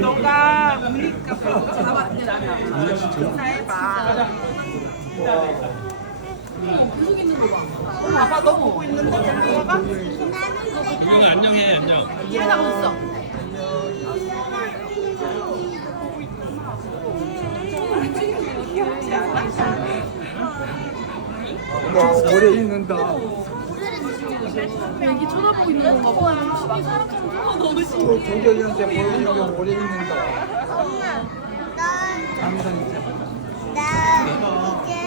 너가 우리가 배고 잡았잖아. 나해봐. 계속 있는 거 봐. 봐봐, 너 보고 있는데 봐봐. 유경아 안녕해 안녕. 얘가 없어. 귀엽지 않아? 오래 있는다. 애기 쳐다보고 있는 거 봐. 너무 신기해. 동경이한테 보여주는 게 오래 있는다. 엄마, 항상 이제. 나 이제